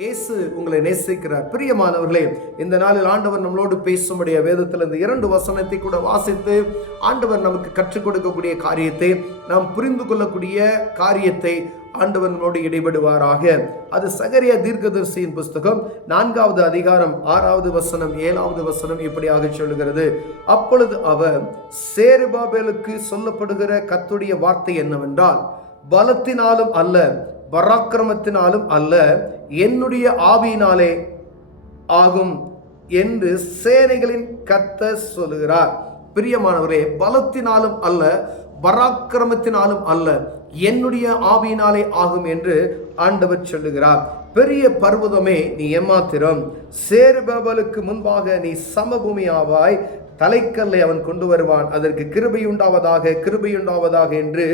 இயேசு உங்களை நேசிக்கிறார். பிரியமானவர்களே, இந்த நாளில் ஆண்டவர் நம்மளோடு பேசும்படிய வேதத்தில் இந்த 2 வசனத்தை கூட வாசித்து ஆண்டவர் நமக்கு கற்றுக் கொடுக்கக்கூடிய காரியத்தை, நாம் புரிந்து கொள்ளக்கூடிய காரியத்தை ஆண்டவர் நம்மோடு இடைபடுவாராக. அது சகரியா தீர்க்கதரிசியின் புஸ்தகம் 4வது அதிகாரம் 6வது வசனம் 7வது வசனம் இப்படியாக சொல்லுகிறது. அப்பொழுது அவர் சேருபாபேலுக்கு சொல்லப்படுகிற கர்த்தருடைய வார்த்தை என்னவென்றால், பலத்தினாலும் அல்ல, பராக்கிரமத்தினாலும் அல்ல, என்னுடைய ஆவியினாலே ஆகும் என்று சேனைகளின் கர்த்தர் சொல்லுகிறார். பிரியமானவரே, பலத்தினாலும் அல்ல, பராக்கிரமத்தினாலும் அல்ல, என்னுடைய ஆவியினாலே ஆகும் என்று ஆண்டவர் சொல்லுகிறார். பெரிய பர்வதமே நீ எம்மாத்திரம், சேருபாபேலுக்கு முன்பாக நீ சமபூமி ஆவாய், தலைக்கல்லை அவன் கொண்டு வருவான், அதற்கு கிருபையுண்டாவதாக கிருபையுண்டாவதாக என்று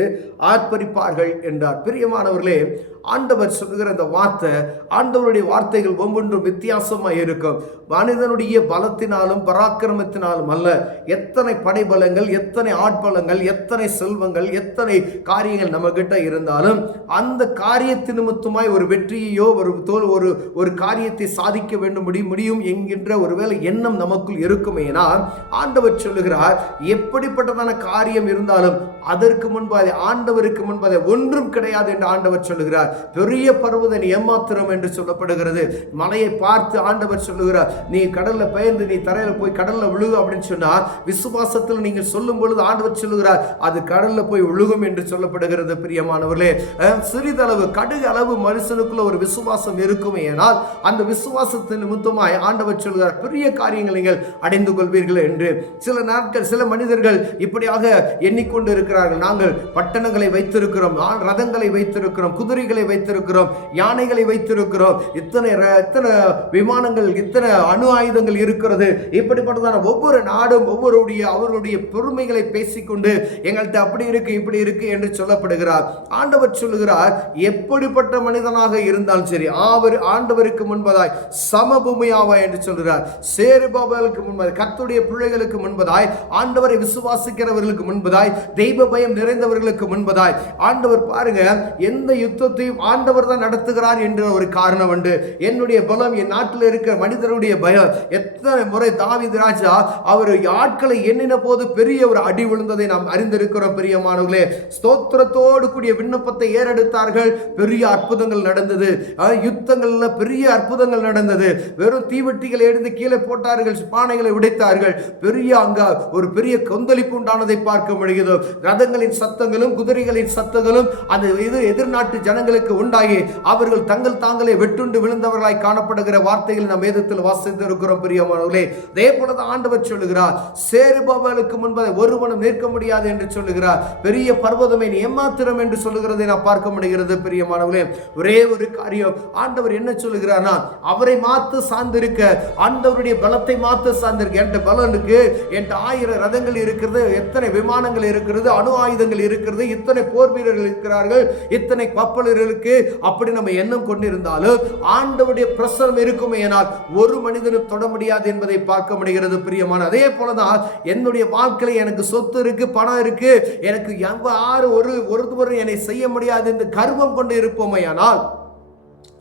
ஆர்ப்பரிப்பார்கள் என்றார். பிரியமானவர்களே, ஆண்டவர் சொல்லுகிற அந்த வார்த்தை, ஆண்டவருடைய வார்த்தைகள் ஒவ்வொன்றும் வித்தியாசமாக இருக்கும். மனிதனுடைய பலத்தினாலும் பராக்கிரமத்தினாலும் அல்ல. எத்தனை படைபலங்கள், எத்தனை ஆட்பலங்கள், எத்தனை செல்வங்கள், எத்தனை காரியங்கள் நம்ம கிட்ட இருந்தாலும் அந்த காரியத்தின் நிமித்தமாய் ஒரு வெற்றியையோ ஒரு காரியத்தை சாதிக்க வேண்டும் முடியும் என்கின்ற ஒருவேளை எண்ணம் நமக்குள் இருக்குமேனால் ஆண்டவர் சொல்லுகிறார், எப்படிப்பட்டதான காரியம் இருந்தாலும் அதற்கு முன்பாக ஆண்டவருக்கு முன்பாக ஒன்றும் கிடையாது என்று ஆண்டவர் சொல்லுகிறார். பெரிய பர்வதம் ஏமாத்திரம் என்று சொல்லப்படுகிறது. மலையை பார்த்து ஆண்டவர் சொல்லுகிறார், நீ கடல்ல பெயர்ந்து நீ தரையில போய் கடல்ல விழுகு அப்படின்னு சொன்னா, விசுவாசத்தில் நீங்கள் சொல்லும் பொழுது ஆண்டவர் சொல்லுகிறார், அது கடல்ல போய் விழுகும் என்று சொல்லப்படுகிறது. பிரியமானவர்களே, சிறிதளவு கடுகு அளவு மனுஷனுக்குள்ள ஒரு விசுவாசம் இருக்குமே ஆனால் அந்த விசுவாசத்தின் நிமித்தமாய் ஆண்டவர் சொல்லுகிறார், பெரிய காரியங்கள் நீங்கள் அடைந்து கொள்வீர்கள் என்று. சில நாட்கள் சில மனிதர்கள் இப்படியாக எண்ணிக்கொண்டு இருக்கிறார்கள், நாங்கள் பட்டணங்களை வைத்திருக்கிறோம், ரதங்களை வைத்திருக்கிறோம், குதிரைகளை வைத்திருக்கிறோம், யானைகளை வைத்திருக்கிறோம், இத்தனை விமானங்கள், இத்தனை அணு ஆயுதங்கள் இருக்கிறது. இப்படிப்பட்டதான ஒவ்வொரு நாடும் அவர்களுடைய பெருமைகளை பேசிக்கொண்டு எங்கள்கிட்ட அப்படி இருக்கு இப்படி இருக்கு என்று சொல்லப்படுகிறார். ஆண்டவர் சொல்லுகிறார், எப்படிப்பட்ட மனிதனாக இருந்தாலும் சரி, அவர் ஆண்டவருக்கு முன்பதாய் சமபூமியாவாய் என்று சொல்கிறார். சேருபாபேலுக்கு முன்பதாய், கர்த்தருடைய பிள்ளைகளுக்கு முன்பதாய், ஆண்டவரை விசுவாசிக்கிறவர்களுக்கு முன்பதாய், தெய்வ பயம் நிறைந்தவர்களுக்கு முன்பதாய் ஆண்டவர் பாருங்க, எந்த யுத்தத்தையும் ஆண்டவர் தான் நடத்துகிறார் என்ற ஒரு காரணம் உண்டு. என்னுடைய பலம், என் நாட்டில் இருக்கிற மனிதனுடைய பயம். எத்தனை முறை தாவீது ராஜா அவர் ஆட்களை எண்ணின போது பெரிய ஒரு அடி விழுந்ததை நாம் அறிந்திருக்கிறோம். பிரியமானவர்களே, ஸ்தோத்திரத்தோடு கூடிய விண்ணப்பத்தை ஏறெடுத்தார்கள், பெரிய அற்புதங்கள் நடந்தது. யுத்தங்கள்ல பெரிய அற்புதங்கள் நடந்தது. வெறும் தீவெட்டிகளை எடுத்து கீழே போட்டார்கள், பானைகளை உடைத்தார்கள். அங்க ஒரு பெரிய கொந்தளிப்பு உண்டானதை பார்க்க முடிகிறது. ரதங்களின் சத்தங்களும் குதிரைகளின் சத்தங்களும் அந்த எதிர்நாட்டு ஜனங்களுக்கு உண்டாகி அவர்கள் தாங்களே வெட்டுண்டு விழுந்தவர்களாய் காணப்படுகிற வார்த்தைகள் நாம் வேதத்தில் வாசித்து இருக்கிறோம். பிரியமானவர்களே, அதே போலதான் ஆண்டவர் சொல்லுகிறார், சேருபாபேலுக்கு முன்பதை ஒருவனும் நிற்க முடியாது என்று சொல்லுகிறார். பெரிய பர்வதமே நீ எம்மாத்திரம் என்று சொல்லுகிறதை நான் பார்க்க முடிகிறது. பிரியமானவர்களே, ஒரே ஒரு காரியம் ஆண்டவர் என்ன சொல்லுகிறார்னா, அவரை மாத்து சார்ந்திருக்க, ஆண்டவருடைய பலத்தை மாத்து சார்ந்திருக்க. என்கிட்ட பலம் இருக்கு, என்கிட்ட 1000 ரதங்கள் இருக்கிறது, எத்தனை விமானங்கள் இருக்கிறது, அணு ஆயுதங்கள் இருக்கிறது, இத்தனை போர் வீரர்கள் இருக்கிறார்கள், இத்தனை கப்பலர்களுக்கு, அப்படி நம்ம எண்ணம் கொண்டிருந்தாலும் ஆண்டவருடைய பிரசன்னம் இருக்குமே ஆனால் ஒரு மனிதனும் தொட முடியாது என்பதை பார்க்க முடிகிறது. பிரியமான, அதே போலதான் என்னுடைய வாழ்க்கையில் எனக்கு சொத்து இருக்கு, பணம் இருக்கு, எனக்கு யாரும் ஒருவரும் என்னை செய்ய முடியாது என்று கர்வம் கொண்டு இருப்போமே ஆனால்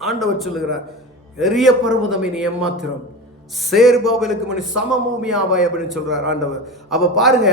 ஆண்டவர் சொல்லுகிறார், பெரிய பர்வதமே நீ எம்மாத்திரம், சேருபாபேலுக்கு முன் சமபூமியாவாய் அப்படின்னு சொல்றார் ஆண்டவர். அப்ப பாருங்க,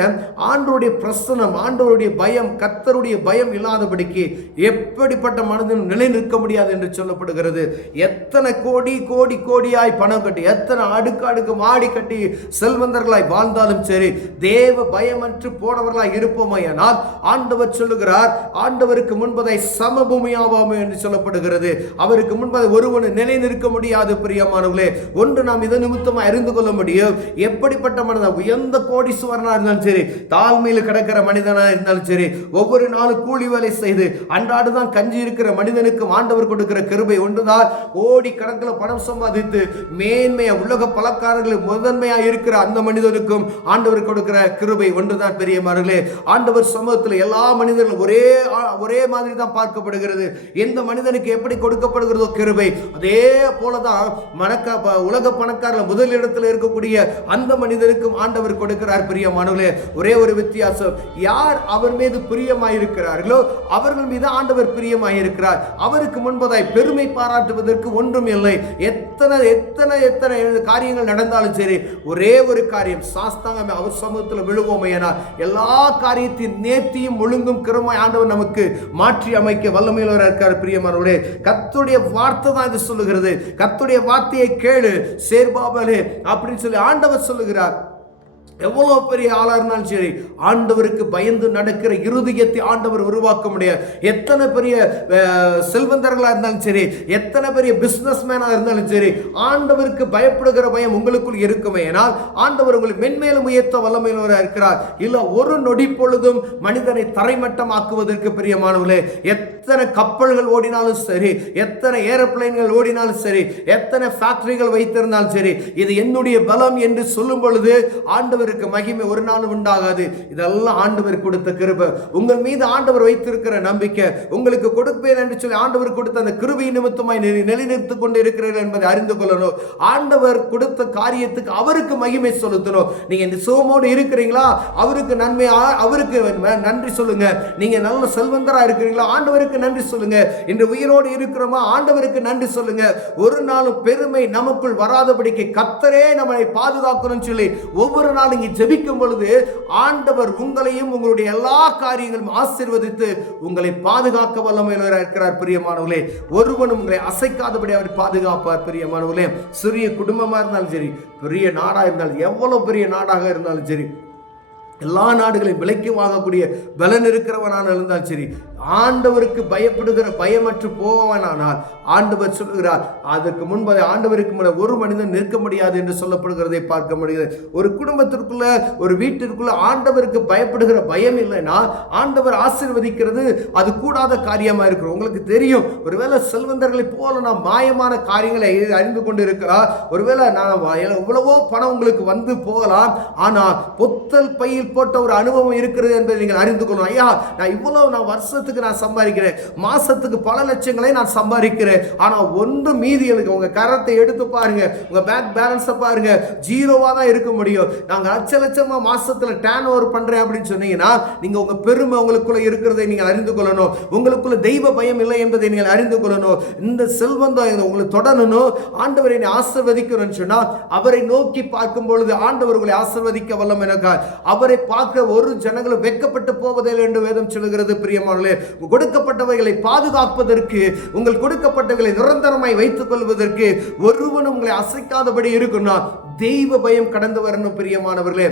ஆண்டவருடைய பிரசன்னம், ஆண்டவருடைய பயம், கர்த்தருடைய பயம் இல்லாதபடிக்கு எப்படிப்பட்ட மனிதனும் நிலை நிற்க முடியாது என்று சொல்லப்படுகிறது. எத்தனை கோடி கோடி கோடியாய் பணம் கட்டி, எத்தனை அடுக்கு மாடி கட்டி செல்வந்தர்களாய் வாழ்ந்தாலும் சரி, தேவ பயமற்று போனவர்களாய் இருப்போமையானால் ஆண்டவர் சொல்லுகிறார், ஆண்டவருக்கு முன்பதை சமபூமியாவாமே என்று சொல்லப்படுகிறது. அவருக்கு முன்பதை ஒருவன் நிலை நிற்க முடியாது. பிரியமானவர்களே, ஒன்று நாம் இதன் நிமித்தமா அறிந்து கொள்ள முடியும், எப்படிப்பட்ட மனிதன், உயர்ந்த கோடீஸ்வரனா இருந்தாலும் சரி, தாழ்மையில் கிடக்கிற மனிதனா இருந்தாலும் சரி, ஒவ்வொரு நாளும் கூலி வேலை செய்து அன்றாடுதான் கஞ்சி இருக்கிற மனிதனுக்கு ஆண்டவர் கொடுக்கிற கிருபை ஒன்றுதான். கோடி கணக்கில் பணம் சம்பாதித்து மேன்மையா உலக பலக்காரர்கள் முதன்மையா இருக்கிற அந்த மனிதனுக்கும் ஆண்டவர் கொடுக்கிற கிருபை ஒன்றுதான். பெரியமார்களே, ஆண்டவர் சமூகத்தில் எல்லா மனிதர்களும் ஒரே மாதிரி தான் பார்க்கப்படுகிறது. எந்த மனிதனுக்கு எப்படி கொடுக்கப்படுகிறதோ கிருபை, அதே போலதான் உலக பணக்கார கொடுக்கிறார், முதலிடத்தில் இருக்கக்கூடிய அந்த மனிதருக்கும் ஆண்டவர் கொடுக்கிறார். பிரியமானவர்களே, ஒரே ஒரு வித்தியாசம், யார் அவர் மீது பிரியமாயிருக்கிறார்களோ அவர்கள் மீது ஆண்டவர் பிரியமாயிருக்கிறார். அவருக்கு முன்பதாய் பெருமை பாராட்டுவதற்கு ஒன்றும் இல்லை. எத்தனை எத்தனை எத்தனை காரியங்கள் நடந்தாலும் சரி, ஒரே ஒரு காரியம், சாஸ்தாங்க அவர் சமூகத்தில் விழுவோம். ஏனால் எல்லா காரியத்தின் நேர்த்தியும் ஒழுங்கும் கிரமாய் ஆண்டவர் நமக்கு மாற்றி அமைக்க வல்லமையுள்ளவராக இருக்கார். பிரியமானவர்களே, கர்த்தருடைய வார்த்தை தான் இது சொல்லுகிறது. கர்த்தருடைய வார்த்தையை கேளு சேருபாபேலே அப்படின்னு சொல்லி ஆண்டவர் சொல்லுகிறார். எவ்வளவு பெரிய ஆளா இருந்தாலும் சரி, ஆண்டவருக்கு பயந்து நடக்கிற இருதயத்தை ஆண்டவர் உருவாக்க முடியாது. எத்தனை பெரிய செல்வந்தர்களா இருந்தாலும் சரி, எத்தனை பெரிய பிசினஸ் மேனா இருந்தாலும் சரி, ஆண்டவருக்கு பயப்படுகிற பயம் உங்களுக்குள் இருக்குமே. ஏனால் ஆண்டவர் உங்களை மென்மேலும் உயர்த்த வல்லமையுள்ளவராக இருக்கிறார். இல்ல ஒரு நொடி பொழுதும் மனிதனை தரைமட்டமாக்குவதற்கு பிரியமானவர்களே, எத்தனை கப்பல்கள் ஓடினாலும் சரி, எத்தனை ஏரோப்ளைன்கள் ஓடினாலும் சரி, எத்தனை ஃபேக்டரிகள் வைத்திருந்தாலும் சரி, இது என்னுடைய பலம் என்று சொல்லும் பொழுது ஆண்டவர் மகிமை ஒரு நாள் உண்டாகாது. இதெல்லாம் ஆண்டவர் கொடுத்த கிருபை. உங்கள் மீது ஆண்டவர் வைத்திருக்கிற நம்பிக்கை, உங்களுக்கு கொடுப்பேன் என்று சொல்லி ஆண்டவர் கொடுத்த அந்த கிருபை நிமித்தமாய் நிலைநிறுத்திக் கொண்டு இருக்கிறீர்கள் என்பதை அறிந்து கொள்ளணும். ஆண்டவர் கொடுத்த காரியத்துக்கு அவருக்கு மகிமை செலுத்தணும். நீங்க இந்த சுகமோடு இருக்கிறீங்களா, அவருக்கு நன்மை, அவருக்கு நன்றி சொல்லுங்க. நீங்க நல்ல செல்வந்தரா இருக்கிறீங்களா, ஆண்டவருக்கு நன்றி சொல்லுங்க. இன்று உயிரோடு இருக்கிறோமா, ஆண்டவருக்கு நன்றி சொல்லுங்க. ஒரு நாளும் பெருமை நமக்குள் வராதபடிக்கு கர்த்தரே நம்மை பாதுகாக்கணும்னு சொல்லி ஒவ்வொரு நாளும் நீங்க ஜெபிக்கும் பொழுது ஆண்டவர் உங்களையும் உங்களுடைய எல்லா காரியங்களும் ஆசீர்வதித்து உங்களை பாதுகாக்க வல்லமையுள்ளவராக இருக்கிறார். பிரியமானவர்களே, ஒருவனும் உங்களை அசைக்காதபடி அவர் பாதுகாப்பார். பிரியமானவர்களே, சிறிய குடும்பமா இருந்தாலும் சரி, பெரிய நாடா இருந்தாலும், எவ்வளவு பெரிய நாடாக இருந்தாலும் சரி, எல்லா நாடுகளையும் விலைக்கு வாங்கக்கூடிய பலன் இருக்கிறவனான இருந்தாலும் சரி, ஆண்டவருக்கு பயப்படுகிற பயமற்று போவனானால் ஆண்டவர் சொல்லுகிறார், அதற்கு முன்பதை ஆண்டவருக்கு முன்ன ஒரு மனிதன் நிற்க முடியாது என்று சொல்லப்படுகிறதை பார்க்க முடிகிறது. ஒரு குடும்பத்திற்குள்ள, ஒரு வீட்டிற்குள்ள ஆண்டவருக்கு பயப்படுகிற பயம் இல்லைன்னா ஆண்டவர் ஆசீர்வதிக்கிறது அது கூடாத காரியமா இருக்கிறோம். உங்களுக்கு தெரியும், ஒருவேளை செல்வந்தர்களை போல நாம் மாயமான காரியங்களை அறிந்து கொண்டு இருக்கிறார். ஒருவேளை நான் எவ்வளவோ பணம் உங்களுக்கு வந்து போகலாம், ஆனால் பொத்தல் பையில் போட்ட ஒரு அனுபவம் இருக்கிறது என்பதை நீங்கள் அறிந்து கொள்ளணும். ஐயா, நான் வருஷத்துக்கு நான் சம்பாதிக்கிறேன், மாசத்துக்கு பல லட்சங்களை நான் சம்பாதிக்கிறேன், ஆனா ஒன்று மீதி இருக்கு. உங்க கரத்தை எடுத்து பாருங்க, உங்க பேங்க் பேலன்ஸை பாருங்க, ஜீரோவா தான் இருக்க முடியும். நாங்க லட்சமா மாசத்துல டர்ன் ஓவர் பண்றேன் அப்படின்னு சொன்னீங்கன்னா, நீங்க உங்க பெருமை உங்களுக்குள்ள இருக்கிறதை நீங்கள் அறிந்து கொள்ளணும். உங்களுக்குள்ள தெய்வ பயம் இல்லை என்பதை நீங்கள் அறிந்து கொள்ளணும். இந்த செல்வந்தம் உங்களை தொடரணும், ஆண்டவரை ஆசீர்வதிக்கணும்னு சொன்னா அவரை நோக்கி பார்க்கும் பொழுது ஆண்டவர் உங்களை ஆசீர்வதிக்க வல்லம் எனக்கார். அவரை பார்க்க ஒரு ஜனங்களும் வெட்கப்பட்டு போவதில்லை என்று வேதம் சொல்லுகிறது. பிரியமானவர்களே, கொடுக்கப்பட்டவைகளை பாதுகாப்பதற்கு, உங்கள் கொடுக்கப்பட்டவைகளை நிரந்தரமாய் வைத்துக் கொள்வதற்கு ஒருவனும் உங்களை அசைக்காதபடி இருக்கணும். தெய்வ பயம் கடந்து வரணும். பிரியமானவர்களே,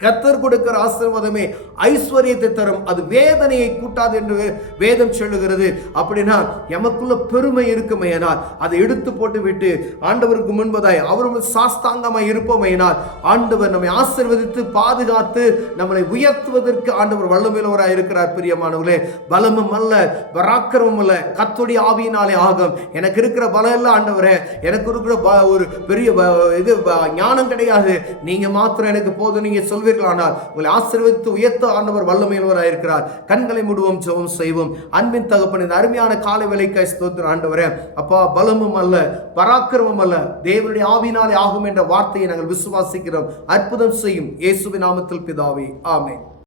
கர்த்தர் கொடுக்கிற ஆசீர்வாதமே ஐஸ்வர்யத்தை தரும், அது வேதனையை கூட்டாது என்று வேதம் சொல்லுகிறது. அப்படின்னா எமக்குள்ள பெருமை இருக்குமையினால் அதை எடுத்து போட்டு விட்டு ஆண்டவருக்கு முன்பதாய் அவரும் சாஸ்தாங்கமாய் இருப்போமையினால் ஆண்டவர் நம்மை ஆசீர்வதித்து பாதுகாத்து நம்மளை உயர்த்துவதற்கு ஆண்டவர் வல்லமையுள்ளவராய் இருக்கிறார். பிரியமானவர்களே, பலமும் அல்ல, பராக்கிரமும் அல்ல, கர்த்தருடைய ஆவியினாலே ஆகும். எனக்கு இருக்கிற பலம் எல்லாம் ஆண்டவரே, எனக்கு இருக்கிற ஒரு பெரிய இது ஞானம் கிடையாது, நீங்க மாத்திரம் எனக்கு போதும் நீங்க சொல்வீர்களானால் உங்களை ஆசீர்வதித்து உயர்த்த ஆண்டவர் வல்லமையுள்ளவராய் இருக்கிறார். கண்களை மூடுவோம், ஜெபம் செய்வோம். அன்பின் தகப்பன், இந்த அருமையான காலை வேளைக்காய் ஸ்தோத்திரம் ஆண்டவரே. அப்பா, பலமும் அல்ல, பராக்கிரமும் அல்ல, தேவனுடைய ஆவியினாலே ஆகும் என்ற வார்த்தையை நாங்கள் விசுவாசிக்கிறோம். அற்புதம் செய்யும் இயேசுவின் நாமத்தில் பிதாவே, ஆமென்.